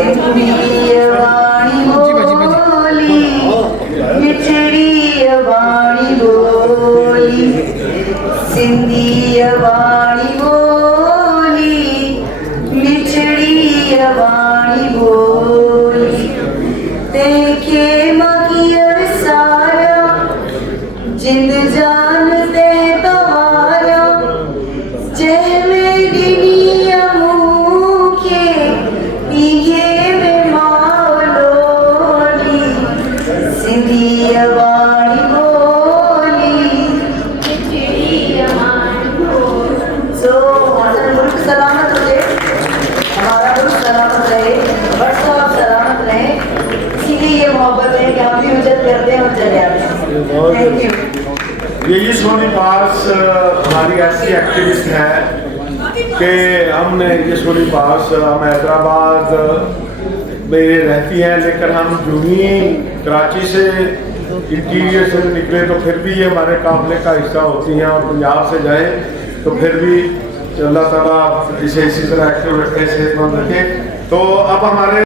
सिंधी वाणी बोली मिठड़ी वाणी बोली सिंधी वाणी बोली मिठड़ी वाणी बोली देखे मगियर सारा जिंद जान दे तुम्हारा जय मेरी मुखे पीगे में मालोली सिंधी वाणी बोली सो हमारा मुल्क सलामत रहे, हमारा मुल्क सलामत रहे, व्हाट्सएप सलामत रहे। इसीलिए ये मोहब्बत है कि हम भी इज्जत करते हैं और चले आते हैं। Thank you. ये सोनी पास हमारी ऐसी एक्टिविस्ट है कि हमने ये सोनी पास हम हैदराबाद में रहती हैं, लेकिन हम जूनी कराची से इंटीरियर से निकले तो फिर भी ये हमारे काफिले का हिस्सा होती हैं, और पंजाब से जाए तो फिर भी अल्लाह ताला इसे इसी तरह एक्टिव रखे, सेहतमंद रखे। तो अब हमारे